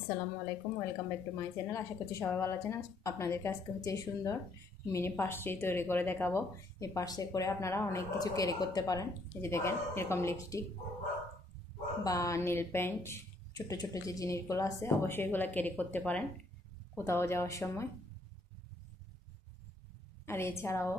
আসসালামু আলাইকুম, welcome back to my channel. আশা করছি সবাই ভালো আছেন। আপনাদেরকে আজকে হচ্ছে এই সুন্দর মিনি পার্সটি তৈরি করে দেখাবো। এই পার্সে করে আপনারা অনেক কিছু ক্যারি করতে পারেন। এই যে দেখেন, এরকম লিপস্টিক বা নীল পেন্ট, ছোট ছোট যে জিনিসগুলো আছে অবশ্যই এগুলো ক্যারি করতে পারেন কোথাও যাওয়ার সময়। আর এছাড়াও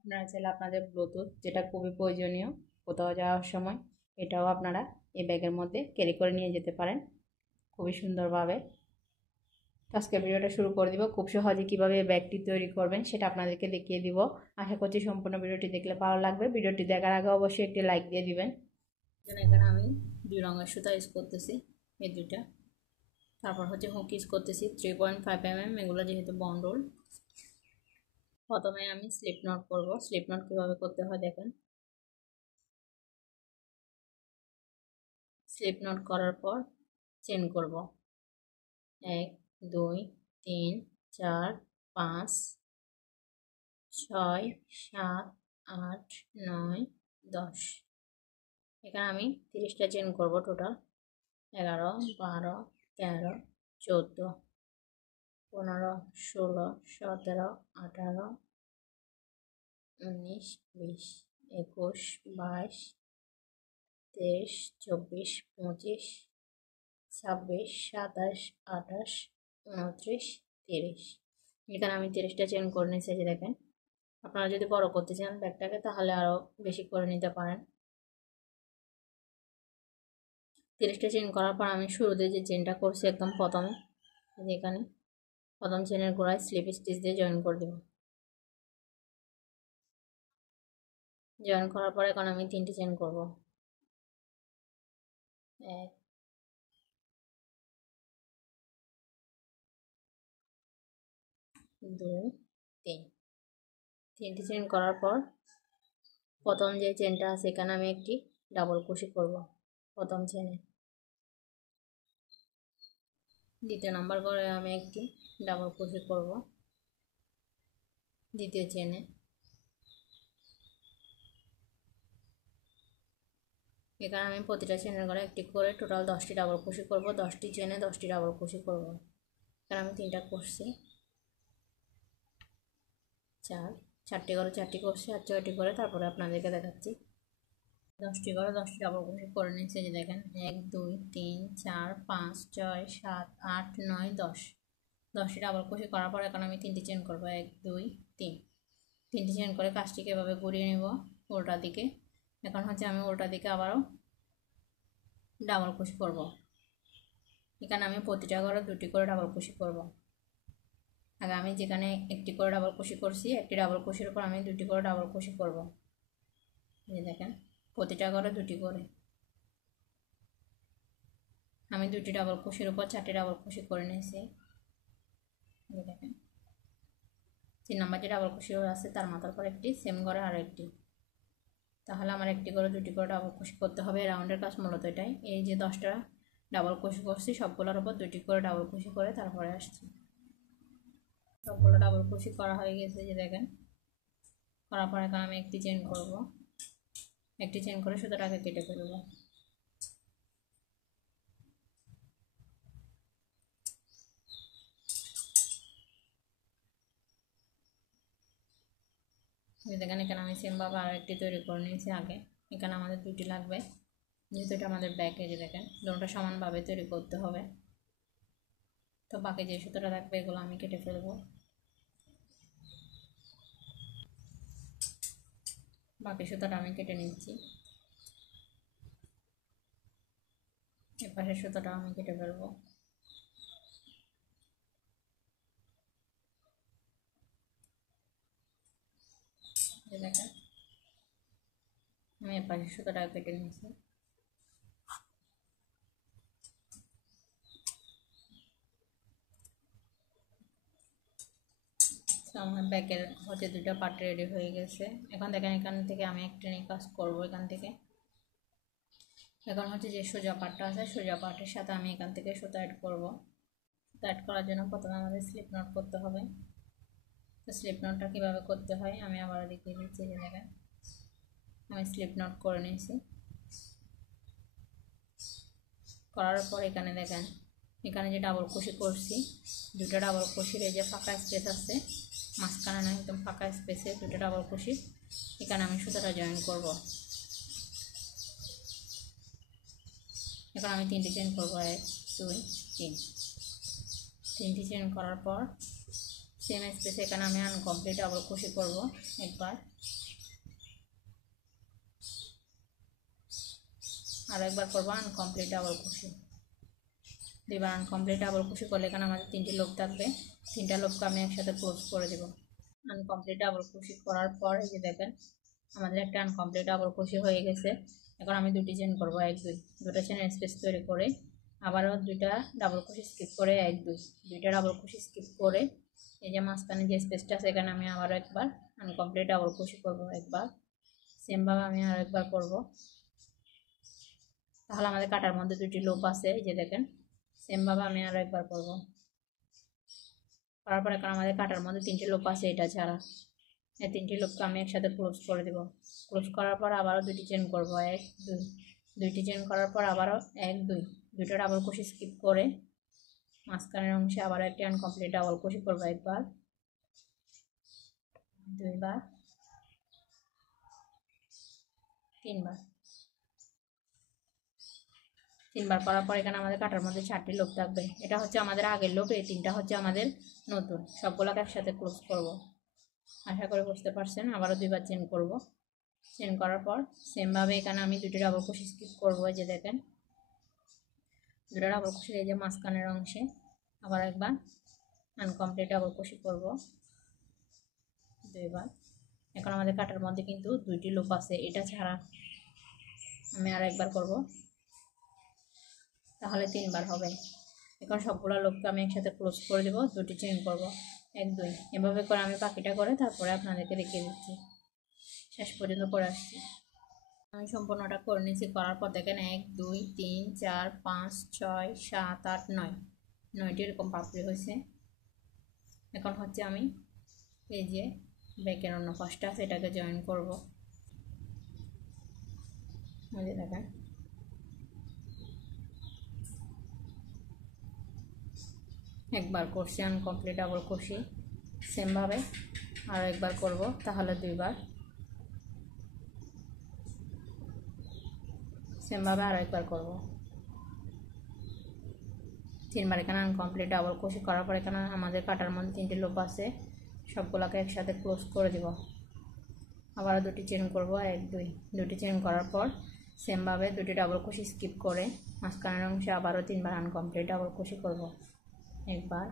আপনারা চাইলে আপনাদের ব্লুটুথ, যেটা খুবই প্রয়োজনীয় কোথাও যাওয়ার সময়, এটাও আপনারা এই ব্যাগের মধ্যে ক্যারি করে নিয়ে যেতে পারেন খুবই সুন্দরভাবে। আজকে ভিডিওটা শুরু করে দিব। খুব সহজে কিভাবে ব্যাগটি তৈরি করবেন সেটা আপনাদেরকে দেখিয়ে দিব। আশা করছি সম্পূর্ণ ভিডিওটি দেখলে ভালো লাগবে। ভিডিওটি দেখার আগে অবশ্যই একটি লাইক দিয়ে দিবেন। এখানে আমি 2 রঙের সুতা ইউজ করতেছি, এই দুইটা। তারপর হচ্ছে হুক ইউজ করতেছি 3.5 mm, এগুলো যেহেতু বন্ড রোল। প্রথমে আমি স্লিপ নট করব। স্লিপ নট কিভাবে করতে হয় দেখেন। স্লিপ নট করার পর চেন করব 1 2 3 4 5 6 7 8 9 10। এখানে আমি 30টা চেন করব টোটাল। 11 12 13 14 15 16 17 18 19 20 21 22 23 24 25 26 27 28 29 30। এখানে আমি 30টা চেন করে নিয়েছি। যে দেখেন, আপনারা যদি বড় করতে চান ব্যাগটাকে তাহলে আরও বেশি করে নিতে পারেন। 30টা চেন করার পর আমি শুরুতে যে চেনটা করছি একদম প্রথমে, এখানে প্রথম চেনের গোড়ায় স্লিপ স্টিচ দিয়ে জয়েন করে দেব। জয়েন করার পর এখন আমি 3টে চেন করব। 1 2 3। 3টে চেন করার পর প্রথম যে চেনটা আছে এখানে আমি একটি ডাবল ক্রোশে করব প্রথম চেনে। দ্বিতীয় নাম্বার করে আমি একটি ডাবল ক্রোশে করব দ্বিতীয় চেনে। এখানে আমি প্রতিটা চেনের ঘরে একটি করে টোটাল 10টি ডাবল ক্রোশে করব। 10টি চেনে 10টি ডাবল ক্রোশে করব। এখানে আমি 3টা করছি, 4টি করে 4টি করছি আর 6টি করে তারপরে আপনাদেরকে দেখাচ্ছি। 10টি করে 10টি ডাবল ক্রোশে করে নিচ্ছি। যে দেখেন 1 2 3 4 5 6 7 8 9 10। 10টি ডাবল ক্রোশে করার পর এখন আমি 3টি চেন করব। 1 2 3। 3টি চেন করে কাজটিকে এভাবে ঘুরিয়ে নেব উল্টা দিকে। এখন হচ্ছে আমি উল্টা দিকে আবারও ডাবল ক্রোশে করব। এখানে আমি প্রতিটা ঘরে 2টি করে ডাবল ক্রোশে করব। আগে আমি যেখানে একটি করে ডাবল ক্রোশে করছি, একটি ডাবল ক্রোশের উপর আমি 2টি করে ডাবল ক্রোশে করব। এই দেখেন, প্রতিটা ঘরে 2টি করে। আমি 2টি ডাবল ক্রোশের উপর 4টি ডাবল ক্রোশে করে নিয়েছি। এই দেখেন, 3 নাম্বার যে ডাবল ক্রোশে আছে তার মাথার পর একটি, সেম ঘরে আরও একটি। তাহলে আমার একটি করে 2টি করে ডাবল ক্রোশে করতে হবে। রাউন্ডের কাজ মূলত এটাই। এই যে 10টা ডাবল ক্রোশে করছি সবগুলোর উপর 2টি করে ডাবল ক্রোশে করে তারপরে আসছি। সবগুলো ডাবল ক্রোশে করা হয়ে গেছে। যে দেখেন, করার পর এখন আমি একটি চেন করব। একটি চেন করে সুতোটাকে কেটে ফেলব। দেখেন, এখানে আমি সেমভাবে আরও একটি তৈরি করে নিয়েছি আগে। এখানে আমাদের 2টি লাগবে যেহেতু এটা আমাদের ব্যাগ। এই যে দেখেন, দুটোটা সমানভাবে তৈরি করতে হবে। তো বাকি যে সুতোটা থাকবে এগুলো আমি কেটে ফেলবো। বাকি সুতোটা আমি কেটে নিচ্ছি। এপাশের সুতোটা আমি কেটে ফেলবো। দেখেন, আমি এপাশের সুতোটা কেটে নিচ্ছি। আমার ব্যাগের হচ্ছে 2টা পার্ট রেডি হয়ে গেছে। এখন দেখেন, এখান থেকে আমি একটা নিয়ে কাজ করবো। এখান থেকে এখন হচ্ছে যে সোজা পার্টটা আছে, সোজা পার্টের সাথে আমি এখান থেকে সুতো অ্যাড করব। সুতো অ্যাড করার জন্য প্রথমে আমাদের স্লিপ নট করতে হবে। তো স্লিপ নটটা কীভাবে করতে হয় আমি আবার দেখিয়ে দিচ্ছি। যে দেখেন, আমি স্লিপ নট করে নিয়েছি। করার পর এখানে দেখেন এখানে যে ডাবল কুশি করছি, দুটো ডাবল কুশির এই যে ফাঁকা স্পেস আছে, মাঝখানে না একদম ফাঁকা স্পেসে দুটো ডাবল কুশি, এখানে আমি সুতোটা জয়েন করব। এখন আমি 3টি চেন করবো, 1 2 3, 3টি চেন করার পর সেম স্পেসে এখানে আমি আনকমপ্লিট ডাবল কুশি করব একবার, আর একবার করবো আনকমপ্লিট ডাবল কুশি। দুইবার আনকমপ্লিট ডাবল কুশি করলে এখানে আমাদের 3টি লুপ থাকবে, 3টা লুপকে আমি একসাথে ক্লোজ করে দেব। আনকমপ্লিট ডাবল কুশি করার পর এই যে দেখেন আমাদের একটা আনকমপ্লিট ডাবল কুশি হয়ে গেছে। এখন আমি 2টি চেন করবো, 1 2, দুটো চেনের স্পেস তৈরি করে আবারও 2টা ডাবল কুশি স্কিপ করে 1 2, 2টা ডাবল কুশি স্কিপ করে এই যে মাঝখানে যে স্পেসটা আছে এখানে আমি আবারও একবার আনকমপ্লিট ডাবল কুশি করবো একবার, সেমভাবে আমি আর একবার করব। তাহলে আমাদের কাটার মধ্যে 2টি লুপ আছে, এই যে দেখেন সেমভাবে আমি আরও একবার করব। করার পর এখন আমাদের কাটার মধ্যে 3টি লুপ আছে এটা ছাড়া, এই 3টি লুপকে আমি একসাথে ক্লোজ করে দেব। ক্লোজ করার পর আবারও 2টি চেন করব, 1 2, 2টি চেন করার পর আবারও 1 2, দুটো ডাবল কুশি স্কিপ করে মাঝখানের অংশে আবারও একটি আনকমপ্লিট ডাবল কুশি করব একবার, দুইবার, তিনবার। 3বার করার পর এখানে আমাদের কাটার মধ্যে 4টি লুপ থাকবে, এটা হচ্ছে আমাদের আগের লুপ, এই 3টা হচ্ছে আমাদের নতুন, সবগুলোকে একসাথে ক্লোজ করব। আশা করে বুঝতে পারছেন। আবারও 2বার চেন করব, চেন করার পর সেমভাবে এখানে আমি 2টি ডাবল কুশি স্কিপ করবো, যে দেখেন 2টা ডাবল কুশি এই যে মাঝখানের অংশে আবার একবার আনকমপ্লিট ডাবল কুশি করব, 2বার। এখন আমাদের কাটার মধ্যে কিন্তু 2টি লুপ আছে, এটা ছাড়া আমি আর একবার করব, তাহলে 3বার হবে। এখন সবগুলো লুপকে আমি একসাথে ক্লোজ করে দেবো, 2টি চেন করব, 1 2, এভাবে করে আমি বাকিটা করে তারপরে আপনাদেরকে দেখিয়ে দিচ্ছি, শেষ পর্যন্ত করে আসছি। আমি সম্পূর্ণটা করে নিয়েছি, করার পর দেখেন 1 2 3 4 5 6 7 8 9, 9টি এরকম পাপড়ি হয়েছে। এখন হচ্ছে আমি এই যে ব্যাকের অন্য পাশটা সেটাকে জয়েন করব, দেখেন একবার করছি আনকমপ্লিট ডাবল কুশি, সেমভাবে আরও একবার করব, তাহলে 2বার, সেমভাবে আরও একবার করব, 3বার। এখানে আনকমপ্লিট ডাবল কুশি করার পর এখানে আমাদের কাটার মধ্যে 3টি লুপ আছে, সবগুলোকে একসাথে ক্লোজ করে দেব। আবারও 2টি চেন করব, 1 2, 2টি চেন করার পর সেমভাবে 2টি ডাবল কুশি স্কিপ করে মাঝখানের অংশে আবারও 3বার আনকমপ্লিট ডাবল কুশি করব, একবার,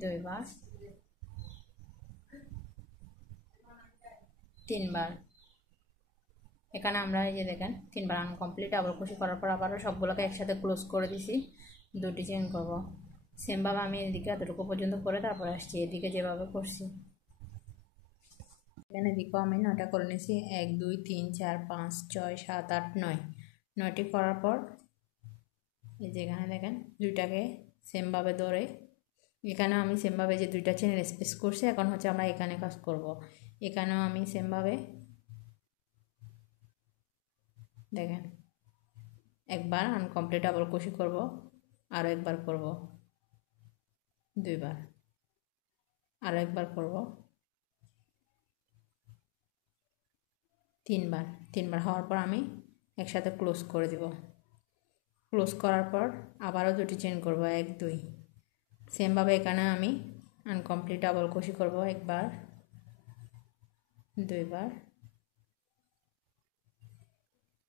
দুইবার, 3বার। এখানে আমরা এই যে দেখেন 3বার আনকমপ্লিট ডাবল কুশি করার পর আবারও সবগুলোকে একসাথে ক্লোজ করে দিছি, 2টি চেন করব। সেমভাবে আমি এদিকে এতটুকু পর্যন্ত করে তারপরে আসছি এদিকে যেভাবে করছি। এখানে দিকেও আমি 9টা করে নিয়েছি, 1 2 3 4 5 6 7 8 9, 9টি করার পর এই যে এখানে দেখেন 2টাকে সেমভাবে ধরে এখানে আমি সেমভাবে যে 2টা চেনের স্পেস করছি, এখন হচ্ছে আমরা এখানে কাজ করব। এখানেও আমি সেমভাবে দেখেন একবার আনকমপ্লিট ডাবল কুশি করব, আরও একবার করব, 2বার, আরও একবার করব, 3বার। 3বার হওয়ার পর আমি একসাথে ক্লোজ করে দেব। ক্লোজ করার পর আবারও 2টি চেন করব, 1 2, সেমভাবে এখানে আমি আনকমপ্লিট ডাবল কুশি করব, একবার, 2বার,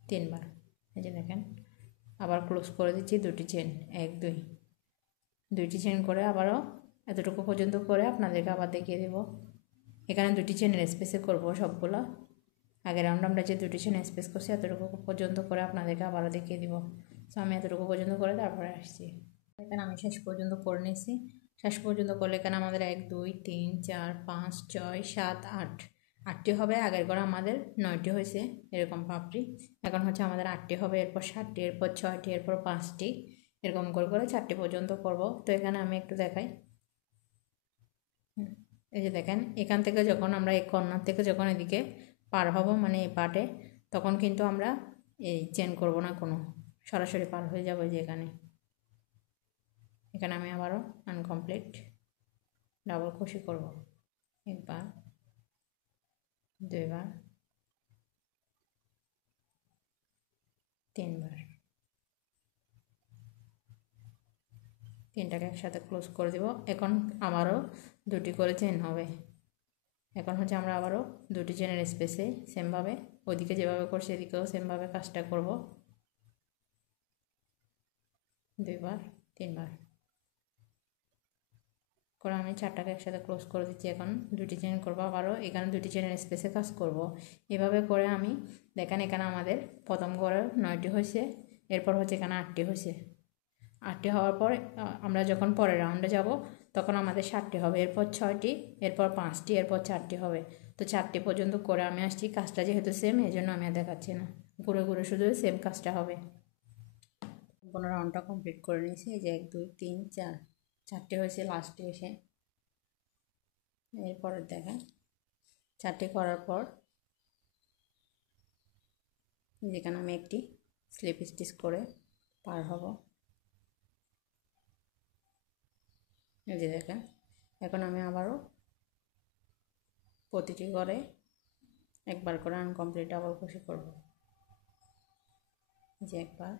3বার। এই যে দেখেন আবার ক্লোজ করে দিচ্ছি, 2টি চেন, 1 2, 2টি চেন করে আবারও এতটুকু পর্যন্ত করে আপনাদেরকে আবার দেখিয়ে দেব। এখানে 2টি চেনের স্পেসে করব সবগুলো, আগের রাউন্ড আমরা যে 2টি চেন স্পেস করছি এতটুকু পর্যন্ত করে আপনাদেরকে আবারও দেখিয়ে দিব। সো আমি এতটুকু পর্যন্ত করে তারপরে আসছি। এখানে আমি শেষ পর্যন্ত করে নিয়েছি, শেষ পর্যন্ত করলে এখানে আমাদের 1 2 3 4 5 6 7 8, 8টি হবে, আগের ঘরে আমাদের 9টি হয়েছে এরকম পাপড়ি, এখন হচ্ছে আমাদের 8টি হবে, এরপর 7টি, এরপর 6টি, এরপর 5টি, এরকম করে করে 4টি পর্যন্ত করব। তো এখানে আমি একটু দেখাই, এই যে দেখেন এখান থেকে যখন আমরা এই কর্নার থেকে যখন এদিকে পার হব মানে এই পার্টে, তখন কিন্তু আমরা এই চেন করব না কোনো, সরাসরি পার হয়ে যাবো। যে এখানে আমি আবারও আনকমপ্লিট ডাবল ক্রোশে করব, একবার, দুইবার, তিনবার, তিনটাকে একসাথে ক্লোজ করে দেব। এখন আবারও দুটি করে চেন হবে। এখন হচ্ছে আমরা আবারও দুটি চেনের স্পেসে সেমভাবে ওইদিকে যেভাবে করছি এদিকেও সেমভাবে কাজটা করব, দুইবার, তিনবার করে আমি চারটাকে একসাথে ক্লোজ করে দিচ্ছি। এখন দুটি চেন করবো, আবারও এখানে দুটি চেনের স্পেসে কাজ করব। এভাবে করে আমি দেখেন এখানে আমাদের প্রথম ঘরে 9টি হয়েছে, এরপর হচ্ছে এখানে 8টি হয়েছে। 8টি হওয়ার পর আমরা যখন পরের রাউন্ডে যাব তখন আমাদের 7টি হবে, এরপর 6টি, এরপর 5টি, এরপর 4টি হবে। তো 4টি পর্যন্ত করে আমি আসছি। কাজটা যেহেতু সেম এই জন্য আমি আর দেখাচ্ছি না, ঘুরে ঘুরে শুধু সেম কাজটা হবে। কোনো রাউন্ডটা কমপ্লিট করে নিয়েছি। এই যে 1 2 3 4, 4টি হয়েছে লাস্টে এসে। এরপরে দেখেন 4টি করার পর যেখানে আমি একটি স্লিপ স্টিচ করে পার হব। এই যে দেখেন এখন আমি আবারও প্রতিটি ঘরে একবার করে আনকমপ্লিট ডাবল ক্রোশে করব। যে একবার,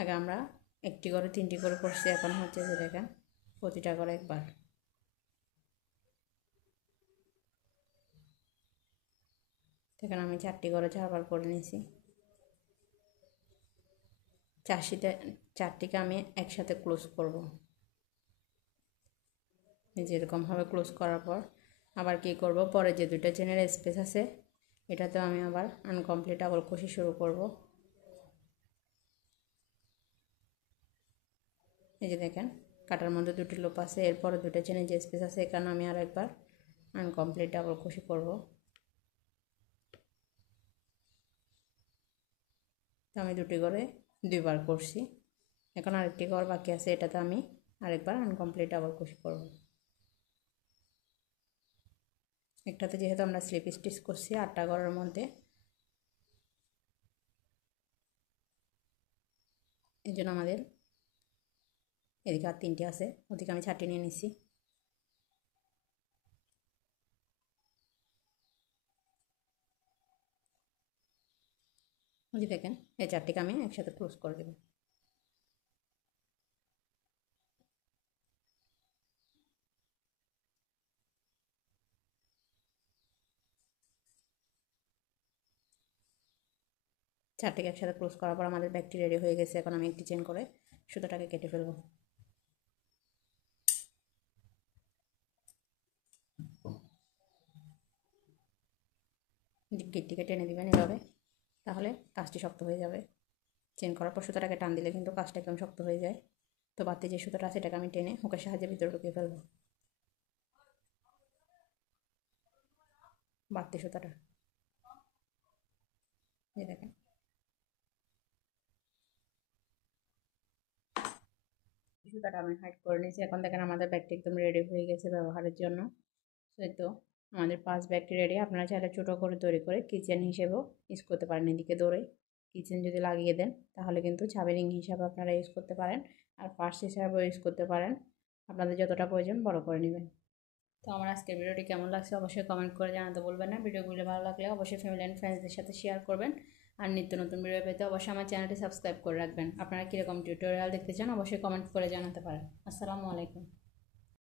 আগে আমরা একটি করে 3টি করে করছি, এখন হচ্ছে যে দেখেন প্রতিটা করে একবার। এখানে আমি 4টি করে 4বার করে নিয়েছি। 4টিকে আমি একসাথে ক্লোজ করব। যেরকমভাবে ক্লোজ করার পর আবার কি করব, পরে যে দুটো চেনের স্পেস আছে এটাতেও আমি আবার আনকমপ্লিট ডাবল ক্রোশে শুরু করব। এই যে দেখেন কাটার মধ্যে দুটি লুপ আছে, এরপরে দুটো চেনের যে স্পেস আছে এখানে আমি আর একবার আনকমপ্লিট ডাবল ক্রোশে করব। তো আমি দুটি করে 2বার করছি। এখন আরেকটি ঘর বাকি আছে, এটাতে আমি আরেকবার আনকমপ্লিট ডাবল ক্রোশে করব। একটাতে যেহেতু আমরা স্লিপ স্টিচ করছি 8টা ঘরের মধ্যে, এই জন্য আমাদের এদিকে আর 3টি আছে, ওদিকে আমি 4টি নিয়ে নিচ্ছি। ওই যে দেখেন এই 4টিকে আমি একসাথে ক্লোজ করে দেব। চারটিকে একসাথে ক্লোজ করার পর আমাদের ব্যাগটি রেডি হয়ে গেছে। এখন আমি একটি চেন করে সুতোটাকে কেটে ফেলব। গিটটিকে টেনে দিবেন এভাবে, তাহলে কাজটি শক্ত হয়ে যাবে। চেন করার পর সুতোটাকে টান দিলে কিন্তু কাজটা একদম শক্ত হয়ে যায়। তো বাড়তি যে সুতোটা আছে সেটাকে আমি টেনে হুকের সাহায্যে ভিতরে ঢুকিয়ে ফেলব, বাড়তি সুতোটা। এই দেখেন সুতোটা আমি হাইড করে নিয়েছি। এখন দেখেন আমাদের ব্যাগটি একদম রেডি হয়ে গেছে ব্যবহারের জন্য। তো আমাদের 5 ব্যাগটি রেডি। আপনারা চাইলে ছোটো করে তৈরি করে কিচেন হিসেবেও ইউজ করতে পারেন। এদিকে দৌড়ে কিচেন যদি লাগিয়ে দেন তাহলে কিন্তু চাবি রিং হিসাবে আপনারা ইউজ করতে পারেন, আর পার্স হিসাবেও ইউজ করতে পারেন। আপনাদের যতটা প্রয়োজন বড় করে নেবেন। তো আমার আজকের ভিডিওটি কেমন লাগছে অবশ্যই কমেন্ট করে জানাতে বলবেন না। ভিডিওগুলো ভালো লাগলে অবশ্যই ফ্যামিলি অ্যান্ড ফ্রেন্ডসদের সাথে শেয়ার করবেন। আর নিত্য নতুন ভিডিও পেতে অবশ্যই আমার চ্যানেলটি সাবস্ক্রাইব করে রাখবেন। আপনারা কীরকম টিউটোরিয়াল দেখতে চান অবশ্যই কমেন্ট করে জানাতে পারেন। আসসালামু আলাইকুম।